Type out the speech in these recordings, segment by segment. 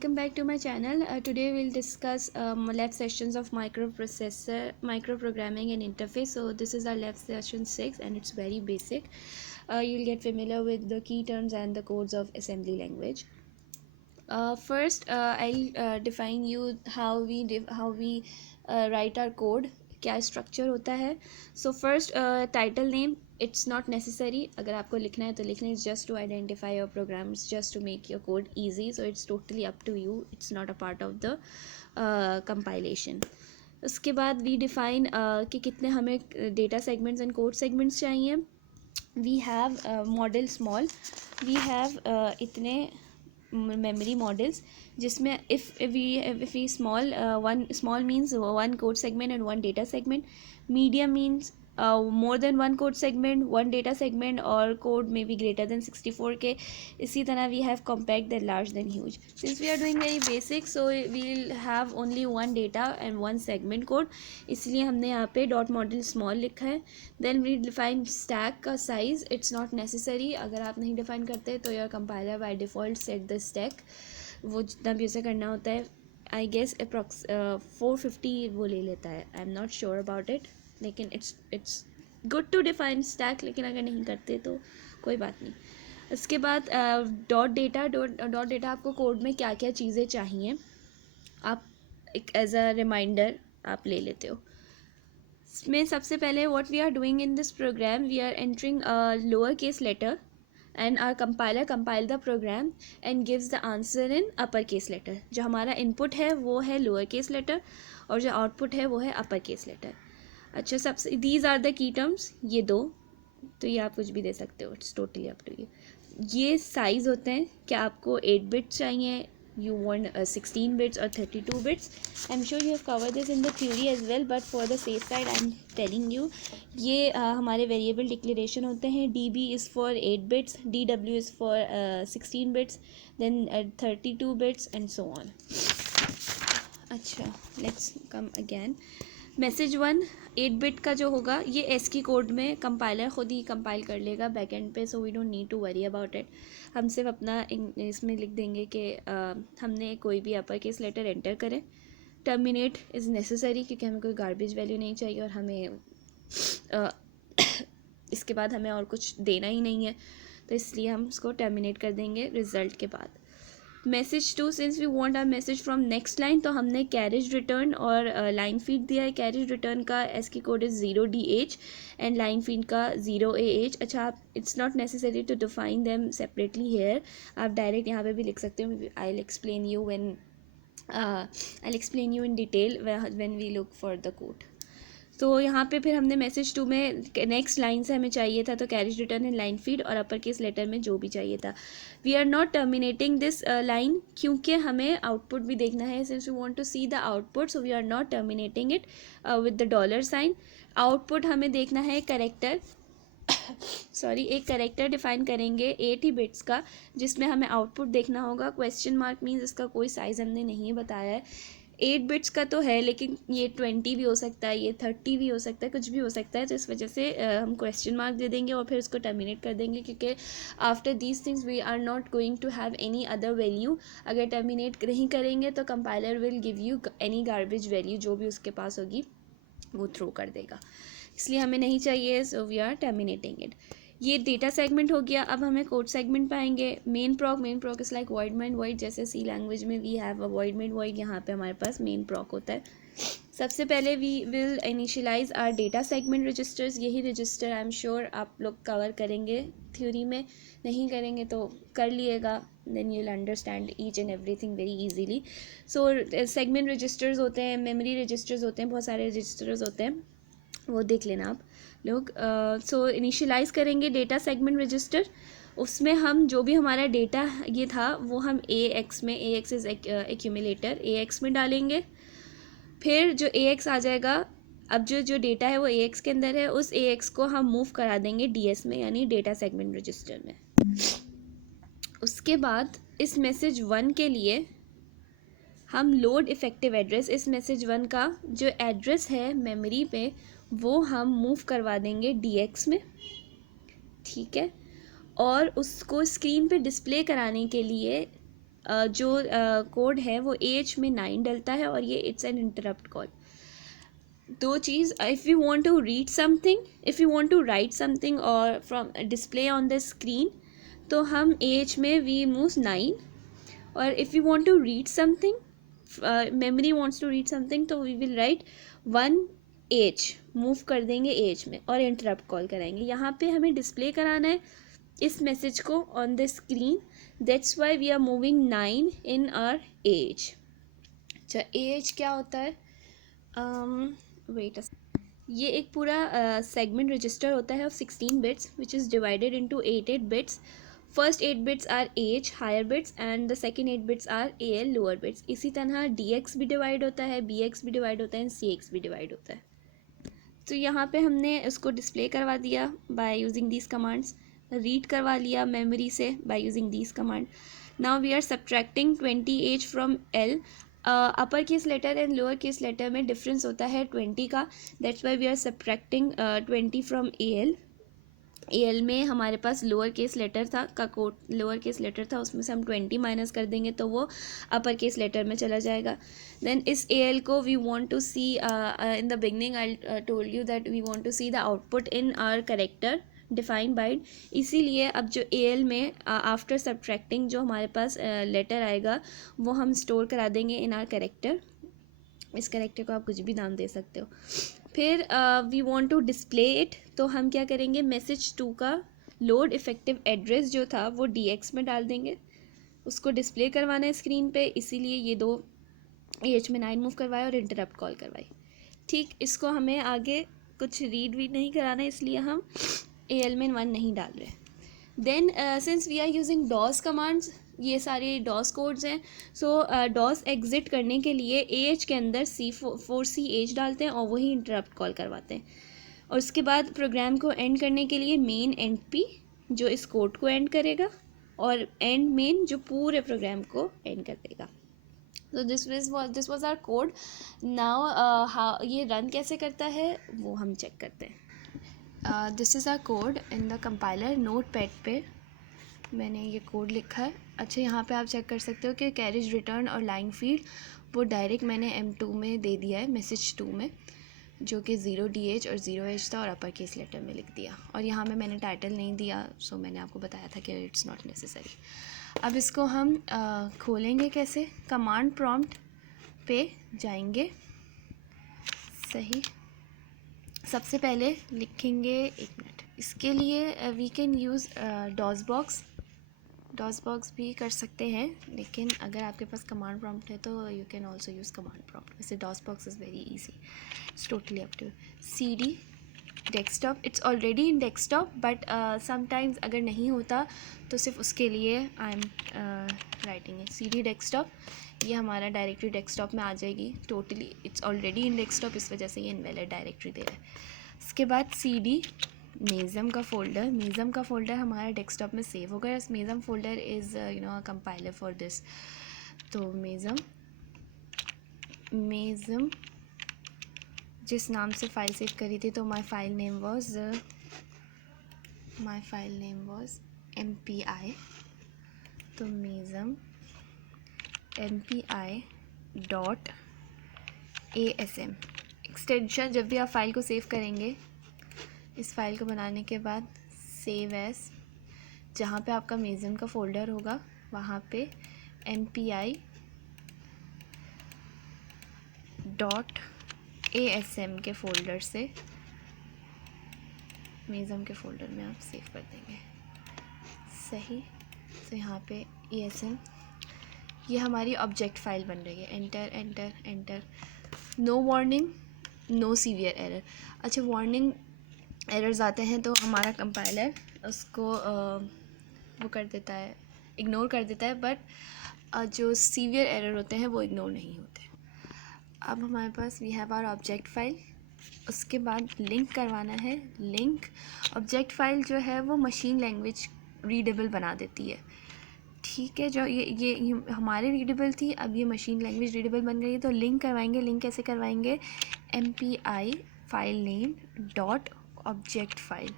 Welcome back to my channel. Today we'll discuss lab sessions of microprocessor, microprogramming and interface. So this is our lab session 6 and it's very basic. You'll get familiar with the key terms and the codes of assembly language. First, I'll define you how we write our code. क्या structure होता है. So first title name, it's not necessary. अगर आपको लिखना है तो लिखना है. Just to identify your programs, just to make your code easy. So it's totally up to you, it's not a part of the compilation. उसके बाद we define कि कितने हमें data segments and code segments चाहिए. We have model small, we have इतने memory models जिसमें if we small means one code segment and one data segment. Medium means more than one code segment, one data segment, or code may be greater than 64K. इसी तरह we have compact, then large, then huge. Since we are doing very basic, so we'll have only one data and one segment code, इसलिए हमने यहाँ पे dot model small लिखा है. Then we define stack का size. It's not necessary. अगर आप नहीं define करते तो your compiler by default set the stack. वो जितना भी उसे करना होता है, आई गेस अप्रॉक्स 450 वो ले लेता है. I am not sure about it, लेकिन it's good to define stack. लेकिन अगर नहीं करते तो कोई बात नहीं. उसके बाद डॉट डेटा आपको कोड में क्या क्या चीज़ें चाहिए आप एक एज अ रिमाइंडर आप ले लेते हो. इसमें सबसे पहले what we are doing in this program, we are entering lower case letter and our compiler compile the program and gives the answer in upper case letter. जो हमारा input है वो है lower case letter और जो output है वो है upper case letter. अच्छा, सबसे these are the key terms. ये दो तो ये आप कुछ भी दे सकते हो, it's totally up to you. ये साइज़ होते हैं. क्या आपको 8 bits चाहिए, you want 16 bits or 32 bits. I'm sure you have covered this in the theory as well, but for the safe side I'm telling you. ये हमारे variable declaration होते हैं. db is for 8 bits, dw is for 16 bits, then 32 bits and so on. अच्छा, let's come again. Message 1 8 bit का जो होगा ये S की कोड में कंपाइलर खुद ही कंपाइल कर लेगा बैक एंड पे. So we don't need to worry about it. हम सिर्फ अपना इसमें लिख देंगे कि हमने कोई भी अपर केस लेटर एंटर करें. टर्मिनेट इज़ नेसेसरी क्योंकि हमें कोई गार्बेज वैल्यू नहीं चाहिए और हमें इसके बाद हमें और कुछ देना ही नहीं है, तो इसलिए हम उसको टर्मिनेट कर देंगे रिज़ल्ट के बाद. Message 2, since we want our message from next line, तो हमने कैरेज रिटर्न और लाइन फीड दिया है. कैरेज रिटर्न का ASCII code is 0DH and line feed का 0AH. अच्छा, आप it's not necessary to define them separately here, आप डायरेक्ट यहाँ पे भी लिख सकते हो. I will explain you in detail when we look for the code. तो यहाँ पे फिर हमने मैसेज 2 में नेक्स्ट लाइन से हमें चाहिए था तो carriage return and line feed, और अपर केस लेटर में जो भी चाहिए था. We are not terminating this line क्योंकि हमें आउटपुट भी देखना है. Since we want to see the output, so we are not terminating it with the dollar sign. Output हमें देखना है करेक्टर एक करेक्टर डिफाइन करेंगे 8 ही बिट्स का जिसमें हमें आउटपुट देखना होगा. क्वेश्चन मार्क मीन्स इसका कोई साइज़ हमने नहीं बताया है. 8 बिट्स का तो है लेकिन ये 20 भी हो सकता है, ये 30 भी हो सकता है, कुछ भी हो सकता है. तो इस वजह से हम क्वेश्चन मार्क दे देंगे और फिर उसको टर्मिनेट कर देंगे क्योंकि after these things we are not going to have any other value. अगर टर्मिनेट नहीं करेंगे तो compiler will give you any garbage value, जो भी उसके पास होगी वो थ्रो कर देगा, इसलिए हमें नहीं चाहिए. So we are terminating it. ये डेटा सेगमेंट हो गया. अब हमें कोड सेगमेंट पाएंगे. Main proc is like void main void. जैसे सी लैंग्वेज में we have a void main void, यहाँ पे हमारे पास मेन प्रॉक होता है. सबसे पहले we will initialise our data segment registers. यही रजिस्टर आई एम श्योर आप लोग कवर करेंगे थ्योरी में, नहीं करेंगे तो कर लिएगा, then you will understand each and everything very easily. So segment registers होते हैं, मेमोरी रजिस्टर्स होते हैं, बहुत सारे रजिस्टर्स होते हैं, वो देख लेना आप लोग. सो इनिशियलाइज़ करेंगे डेटा सेगमेंट रजिस्टर. उसमें हम जो भी हमारा डेटा ये था वो हम AX में, AX इज़ एक्यूमुलेटर, AX में डालेंगे. फिर जो AX आ जाएगा, अब जो डेटा है वो AX के अंदर है, उस AX को हम मूव करा देंगे DS में, यानी डेटा सेगमेंट रजिस्टर में. उसके बाद इस मैसेज 1 के लिए हम लोड इफ़ेक्टिव एड्रेस, इस मैसेज 1 का जो एड्रेस है मेमोरी पे वो हम मूव करवा देंगे DX में, ठीक है. और उसको स्क्रीन पे डिस्प्ले कराने के लिए जो कोड है वो AH में 9 डलता है और ये इट्स एन इंटरप्ट कॉल. दो चीज़, if you want to read something, if you want to write something और from display on the screen, तो हम AH में वी मूव 9. और if you want to read something, memory wants to read something, तो we will write 1H, move कर देंगे AH में और इंटरप्ट कॉल कराएंगे. यहाँ पे हमें डिस्प्ले कराना है इस मैसेज को on the screen. That's why we are moving 9 in our AH. अच्छा, AH क्या होता है? वेट, ये एक पूरा सेगमेंट रजिस्टर होता है of 16 bits which is divided into 8 bits. First 8 bits are AH higher bits and the second 8 bits are AL lower bits. इसी तरह DX भी डिवाइड होता है, BX भी डिवाइड होता है एंड CX भी डिवाइड होता है. तो यहाँ पे हमने उसको डिस्प्ले करवा दिया by using these commands, read करवा लिया मेमोरी से by using these command. Now we are subtracting 20H from L. Upper case letter and lower case letter में डिफरेंस होता है 20 का. That's why we are subtracting 20 from AL. AL में हमारे पास lower case letter था का code, lower case letter था, उसमें से हम 20 माइनस कर देंगे तो वो अपर केस लेटर में चला जाएगा. देन इस AL को we want to see, in the beginning I told you that we want to see the output in our character defined byte. इसीलिए अब जो AL में आफ्टर सब्ट्रैक्टिंग जो हमारे पास लेटर आएगा वो हम स्टोर करा देंगे इन आवर कैरेक्टर. इस कैरेक्टर को आप कुछ भी नाम दे सकते हो. फिर we want to display it, तो हम क्या करेंगे, मैसेज 2 का लोड इफेक्टिव एड्रेस जो था वो DX में डाल देंगे. उसको डिस्प्ले करवाना है स्क्रीन पे, इसीलिए ये दो AH में 9 मूव करवाए और इंटरप्ट कॉल करवाई. ठीक, इसको हमें आगे कुछ रीड वीड नहीं कराना, इसलिए हम AL में 1 नहीं डाल रहे. Then since we are using DOS commands, ये सारे DOS कोड्स हैं, सो DOS एग्ज़िट करने के लिए AH के अंदर C4CH डालते हैं और वही इंटरप्ट कॉल करवाते हैं. और उसके बाद प्रोग्राम को एंड करने के लिए मेन एंड P जो इस कोड को एंड करेगा और एंड मेन जो पूरे प्रोग्राम को एंड कर देगा. तो this was our code. Now ये रन कैसे करता है वो हम चेक करते हैं. This is our code in the compiler. Notepad पे मैंने ये कोड लिखा है. अच्छा, यहाँ पे आप चेक कर सकते हो कि कैरेज रिटर्न और लाइन फीड वो डायरेक्ट मैंने M2 में दे दिया है, मैसेज 2 में, जो कि 0DH और 0H था और अपर केस लेटर में लिख दिया. और यहाँ में मैंने टाइटल नहीं दिया, सो मैंने आपको बताया था कि इट्स नॉट नेसेसरी. अब इसको हम खोलेंगे कैसे. कमांड प्रॉम्प्ट पे जाएंगे. सही, सबसे पहले लिखेंगे, एक मिनट, इसके लिए we can use DOS box भी कर सकते हैं, लेकिन अगर आपके पास कमांड प्रॉम्प्ट है तो you can also use command prompt. वैसे DOS box is very easy, it's totally up to. CD desktop, it's already in desktop, but sometimes अगर नहीं होता तो सिर्फ उसके लिए I am writing it. CD desktop, ये हमारा डायरेक्टरी डेस्कटॉप में आ जाएगी. Totally it's already in desktop, इस वजह से ये इनवैलिड डायरेक्टरी दे रहा है. उसके बाद CD मेज़म का फ़ोल्डर. मेज़म का फ़ोल्डर हमारा डेस्कटॉप में सेव होगा. MASM folder is a compiler for this. तो मेज़म जिस नाम से फ़ाइल सेव करी थी, तो my file name was MPI. तो मेज़म MPI .asm एक्सटेंशन. जब भी आप फाइल को सेव करेंगे, इस फाइल को बनाने के बाद सेव एज, जहाँ पे आपका मेज़म का फ़ोल्डर होगा वहाँ पे MPI .asm के फ़ोल्डर से मेज़म के फ़ोल्डर में आप सेव कर देंगे. सही, तो यहाँ पे ASM, ये हमारी ऑब्जेक्ट फ़ाइल बन रही है. Enter enter enter. No warning, no severe error. अच्छा, वार्निंग एरर्स आते हैं तो हमारा कंपाइलर उसको वो कर देता है, इग्नोर कर देता है, बट जो सीवियर एरर होते हैं वो इग्नोर नहीं होते. अब हमारे पास we have our object file. उसके बाद लिंक करवाना है. लिंक ऑब्जेक्ट फ़ाइल जो है वो मशीन लैंग्वेज रीडेबल बना देती है. ठीक है, जो ये हमारे रीडेबल थी, अब ये मशीन लैंग्वेज रीडेबल बन गई है. तो लिंक करवाएंगे. लिंक कैसे करवाएंगे, MPI file name dot object file,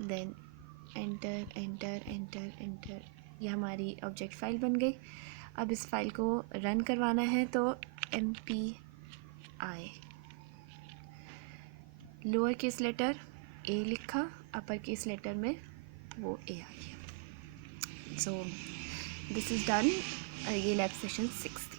then enter enter enter enter ये हमारी ऑब्जेक्ट फाइल बन गई। अब इस फाइल को रन करवाना है तो MPI lower case letter A लिखा, अपर केस लेटर में वो A आ गया। So this is done. ये लैब सेशन 6